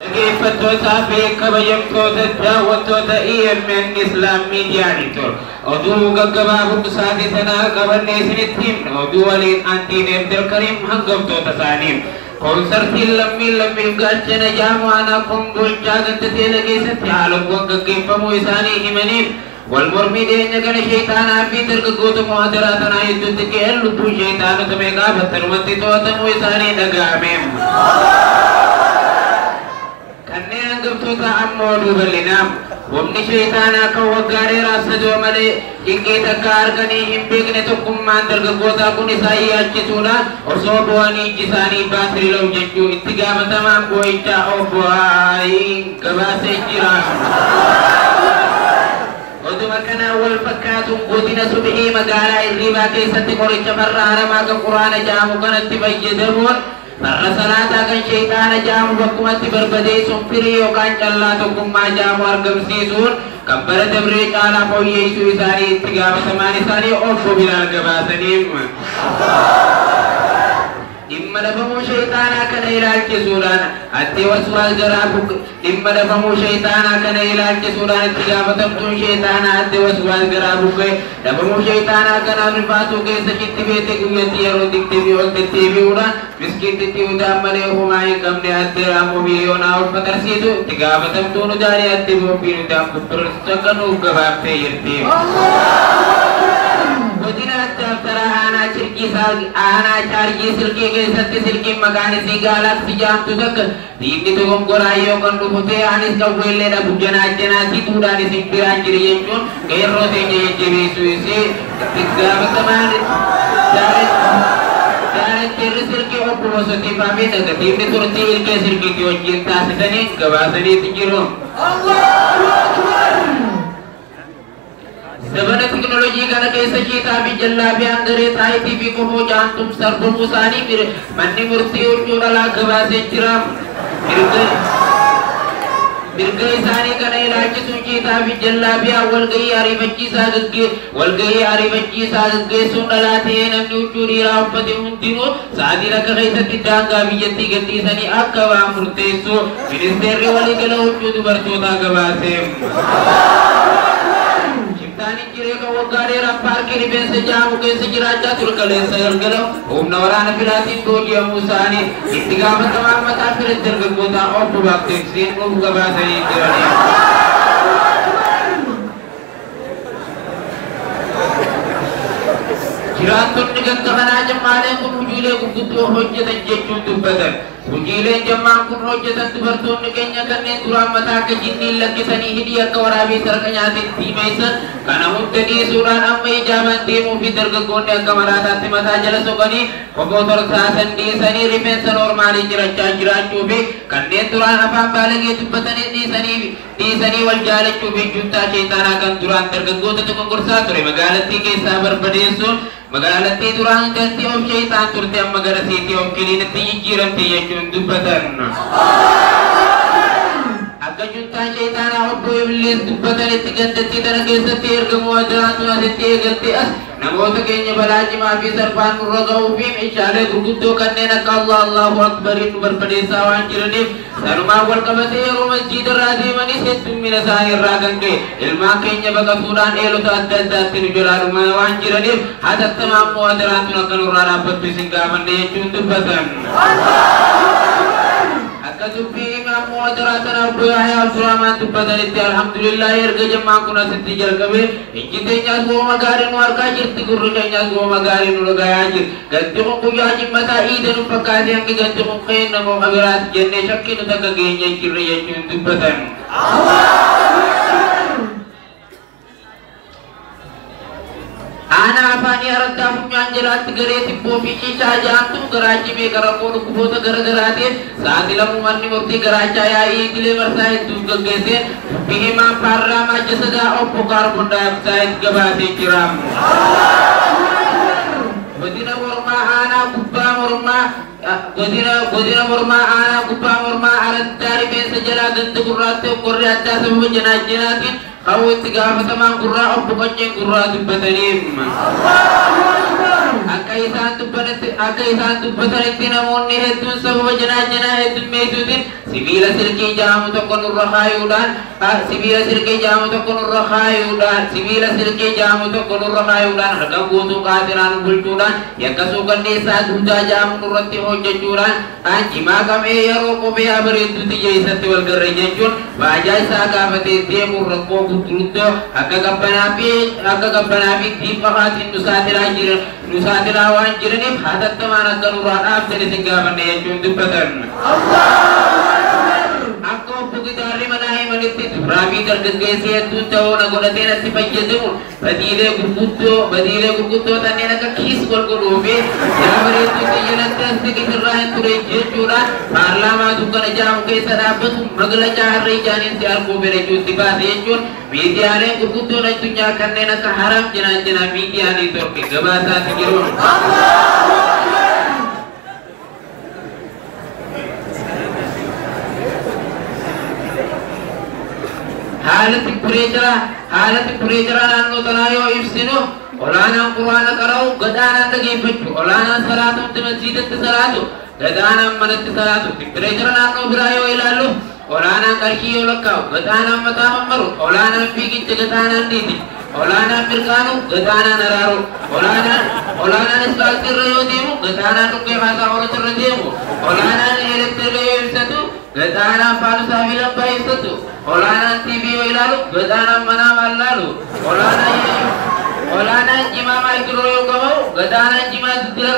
Dhaggeeffattoota beekamayamtoota daawwattoota EMN Islam Media Network oduu gaggabaabuu sa'aatii sanaa qabannee isinitti himna. Oduu waliin Antiin Abdulkariim hangaftoota isaaniif koonsartiin lammiin gaachana jaamaanaa kombolchaa gandateela keessatti haalawwan gaggeeffamuu isaanii himaniif wal mormii dhiyeenya kana sheexaanaa fi dargaggoota muhaadaraa tanaa hedduutti qe'een lubbuu sheexaanota meeqaa battalumatti to'atamuu isaanii dhaga'ameem. kanneen hangaftoota ammoo duubal'inaam humni sheexaanaa kan waggaa dheeraa sadoo malee dhiqqee takka arganii hin beekne tokkummaan dargaggootaa kun isaan yaachisuudhaan osoo bu'anii ijji isaanii baatiriilau jechuu itti gaafatamaan boo'ichaa obbo Aayiin gabaasee jira. Oduma kanaan wal fakkaatuun godina Subhii magaalaa Irriibaa keessatti qoricha farra haramaa kan quraana jedhamu kanatti fayyadamuun farra salaataa kan sheexaana jedhamu bakkumatti barbadeessuun firii yookaan callaa tokkummaa jedhamu argamsiisuun kan bara dabree caalaa fooyyeessuu isaanii itti gaafatamaan isaanii obbo Bilaal gabaasaniif. Dhimma dhabamuu sheexaanaa kana ilaalchisuudhaan itti gaafatamtuun sheexaanaa adde waswaas garaa buqqee dhabamuu sheexaanaa kanaaf rifaatuu keessa shitti beete guyyatti yeroo digdamii ol deddeebi'uudhaan miskiititti udaan malee homaa hin qabne adde raammoo miliyoonaa ol fatarsiisu itti gaafatamtuun udaarii adde boobbiin udaan bubbirrisu akka nuuf gabaaftee jirti. Godina Daftara aanaa chaarjii silkii keessatti silkiin maqaan isii gaalaksii jaamtu takka diinni dogongoraa yoo kan dhufutee anis qawweellee dhabu janaatii tuudhaan isin biraan jiri jechuun qeerroo teenya jajjabeessuu isii itti gaafatamaan daaretteerri silkii obbo Bosotiifaa fi negatiivni turtii ilkee silkiitti wajjin taasisanii gabaasaniitti jiru. Zabana teknolojii kana keessa shiitaa fi jallaabiyyaan garee taayitii fi kofoo jaantum sarbamuu isaanii manni murtii huccuu dhalaa gabaasee jira. Mirga isaanii kana ilaalchisuun shiitaa fi jallaabiyyaa walgahii ariifachiisaa gaggeessuun dhalaa ta'ee namni huccuu dhiiraa uffate hundinuu sa'aatii akka keessatti daangaa biyyattii gadhiisanii akka waan murteessu ministeerri waliigala huccuu dubartootaa gabaasee. Tani jiree kan waggaa dheeraan paarkii rifeensa jedhamu keessa jiraachaa ture kaleessa galgala humna waraana biraatiin booji'amuu isaanii itti gaafatamaan mataa fira dargaggootaa obbo Baakteeksiin nuuf gabaasanii jirani. Jiraattonni ganda kanaa jammaaleen kun hojiilee gurguddoo hojjetan jechuun dubbatan. Hojiileen jammaan kun hojjetan dubartoonni keenya kanneen duraan mataa akka jinniin lakkisanii hidhii akka waraabee sarka nyaatiin tiimeessan kana hunda dhiisuudhaan amma ijaaban deemuu fi dargaggoonni akka maraataatti mataa jala soqanii kofoo torsaasan dhiisanii rifeensa noormaalii jiraachuu fi kanneen duraan afaan baalagee dubbatanii dhiisanii wal jaalachuu fi juntaa sheexaanaa kan duraan dargaggoota tokkongorsaa ture magaalattii keessaa barbadeessuun magaalattii duraan gantii of sheexaan turte amma gara seetii of kiliinitti jijjiiramte jechuun dubbatan. Akka juntaan sheexaanaa obbo Ibliis dubbatanitti gandattii tana keessatti ergamuu adaraatu asitti eegalte as namoota keenya balaa cimaa fi sarbaan nurra ga'uu fi meeshaalee gurguddoo kanneen akka Allahu Akbariin nu barbadeessaa waan jiraniif sanumaan wal qabatee yeroo masjiidarraa deemanis heddummina isaanii irraa kan ka'e ilmaan keenya baqatuudhaan eelota adda addaatti nu jalaa dhumaa waan jiraniif hatattamaan immoo adaraatuun akka nurraa dhaabbattu isin gaafanne jechuun dubbatan. Akka dubbii imaam mu'adaraa tana obbo Yahyaa Abdurrahmaan dubbatanitti alhamdulillah erga jammaan kun asitti jalqabe ijji teenyaas gooma gaarii nu argaa jirti gurri keenyaas gooma gaarii nu dhagayaa jira ganti kun guyyaa jimmataa iida nu fakkaatee hangi ganti kun qeen namoo qabiraas jennee shakkii nu takka geenye jirre jechuun dubbatan. Ana afaan araddaa funyaan jalaatti garee tibboo fi ciichaa jaamtu garaachimee garamoo dhukkuboota garaagaraatiin saaxilamuu manni murtii garaachaa yaa'ii idilee marsaa hedduu gaggeessee bihimaan paarlaamaa jasadaa obbo kaarboon daayoksaayiid gabaasee jira. Godina mormaa aanaa gubbaa mormaa araddaa rifeensa jalaa ganda gurraatti okkorri addaa sababa janaajjanaatiin kawuu itti gaafatamaan gurraa obbo Qacceen gurraa dubbataniif. Akka isaan dubbatanitti namoonni hedduun sababa janaa heddummeessuutiin sibiila silkii jedhamu tokko nurra kaayuudhaan sibiila silkii jedhamu tokko nurra kaayuudhaan sibiila silkii jedhamu tokko nurra kaayuudhaan harka guutuu qaadiraan bulchuudhaan yakkasuu qandeessaa duudaa jedhamu nurratti hojjechuudhaan jimaa qabee yeroo kophee abareedduutti jeessatti wal garre jechuun baajaa isaa gaafatee deemu rakkoo gudduruttoo akka qabbanaa fi diiphafaatiin nusaatilaa waan jiraniif hatattamaan akka nurraa dhaabtan isin gaafanne jechuun dubbatan. Akka obbo Gidaarri manaa himanitti duraabii dargaggeessee hedduun ta'uu na godhatee natti fayyadamu badiilee gurguddoo kanneen akka kiis golgodhuu fi yaabareedduu xiyyanatti as tiqitirraa hin ture jechuudhaan paarlaamaa dukkana jedhamu keessa dhaabbatu maglacaa harree ijaaniin si arguu berechuutti baase jechuun miidiyaaleen gurguddoon addunyaa kanneen akka haram jinaan miidiyaalee torke gabaasaatti jiruun. Haalati kureejara naannoo tanaa yoo ibsinu olaanaan quraana qara'u gadaanaan dhageeffachuu olaanaan salaatuutti masjiidatti salaatu gadaanaan manatti salaatu kureejara naannoo biraa yoo ilaallu olaanaan qarshii yoo lakkaa'u gadaanaan mataa mammaru olaanaan fiigicha gadaanaan dhiiti olaanaan mirqaanu gadaanaan araaru olaanaan ispaaltiirra yoo deemu gadaanaan dhukkee haasaa horotirra deemu olaanaan elektirika yoo ibsatu gadaanaan faanusaa fi labbaa ibsatu olaanaan TV yoo ilaalu gadaanaan manaa maal laalu olaanaan jimaa maayikiroo yoo qabamu gadaanaan jimaa dildila